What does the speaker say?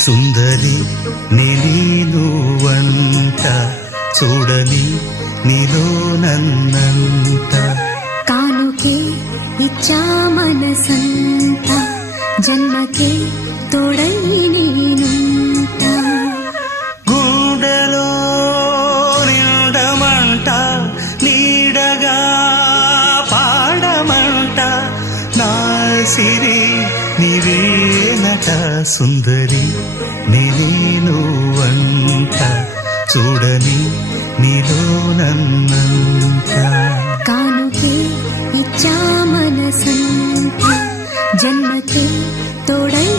సుందరి నేను వంట చూడని నీలో నన్నంట కానుకే ఇచ్చా మనసంత జన్మకే తోడై నేనుంట గుండెలో నిండమంట నీడగా పాడమంట నా సిరి నీవేనట సుందరి నేను వంట చూడని నీలో నన్నంత కానుకే ఇచ్చా మనసంత జన్మకే తోడై